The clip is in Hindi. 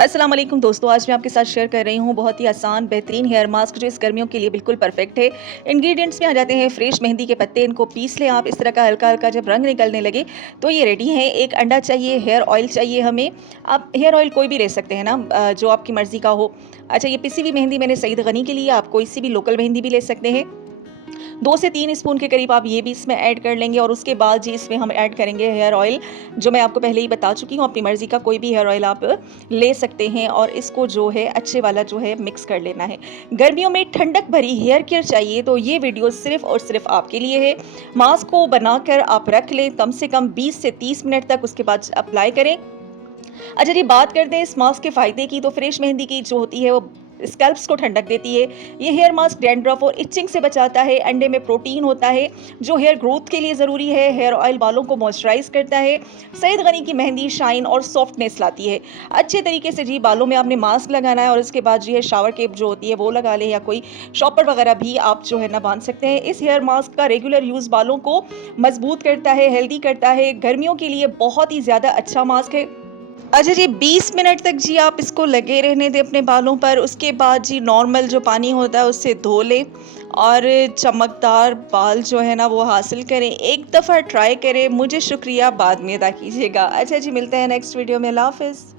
अस्सलाम वालेकुम दोस्तों, आज मैं आपके साथ शेयर कर रही हूँ बहुत ही आसान बेहतरीन हेयर मास्क जो इस गर्मियों के लिए बिल्कुल परफेक्ट है। इंग्रेडिएंट्स में आ जाते हैं फ्रेश मेहंदी के पत्ते, इनको पीस लें आप इस तरह का हल्का हल्का, जब रंग निकलने लगे तो ये रेडी है। एक अंडा चाहिए, हेयर ऑयल चाहिए हमें। आप हेयर ऑयल कोई भी ले सकते हैं ना, जो आपकी मर्ज़ी का हो। अच्छा, ये पिसी हुई मेहंदी मैंने सईद गनी की ली है, आप कोई सी भी लोकल मेहंदी भी ले सकते हैं। 2 से 3 स्पून के करीब आप ये भी इसमें ऐड कर लेंगे और उसके बाद जी इसमें हम ऐड करेंगे हेयर ऑयल, जो मैं आपको पहले ही बता चुकी हूँ। अपनी मर्ज़ी का कोई भी हेयर ऑयल आप ले सकते हैं और इसको जो है अच्छे वाला जो है मिक्स कर लेना है। गर्मियों में ठंडक भरी हेयर केयर चाहिए तो ये वीडियो सिर्फ़ और सिर्फ़ आपके लिए है। मास्क को बनाकर आप रख लें कम से कम 20 से 30 मिनट तक, उसके बाद अप्लाई करें। अच्छा जी, बात करते हैं इस मास्क के फ़ायदे की, तो फ्रेश मेहंदी की जो होती है वो स्कैल्प्स को ठंडक देती है। ये हेयर मास्क डैंड्रफ और इचिंग से बचाता है। अंडे में प्रोटीन होता है जो हेयर ग्रोथ के लिए ज़रूरी है। हेयर ऑयल बालों को मॉइस्चराइज़ करता है। सईद गनी की मेहंदी शाइन और सॉफ्टनेस लाती है। अच्छे तरीके से जी बालों में आपने मास्क लगाना है और इसके बाद जो है शावर कैप जो होती है वो लगा लें, या कोई शॉपर वगैरह भी आप जो है ना बांध सकते हैं। इस हेयर मास्क का रेगुलर यूज़ बालों को मजबूत करता है, हेल्दी करता है। गर्मियों के लिए बहुत ही ज़्यादा अच्छा मास्क है। अच्छा जी, 20 मिनट तक जी आप इसको लगे रहने दें अपने बालों पर। उसके बाद जी नॉर्मल जो पानी होता है उससे धो लें और चमकदार बाल जो है ना वो हासिल करें। एक दफ़ा ट्राई करें, मुझे शुक्रिया बाद में अदा कीजिएगा। अच्छा जी, मिलते हैं नेक्स्ट वीडियो में। अल्लाह हाफ़िज़।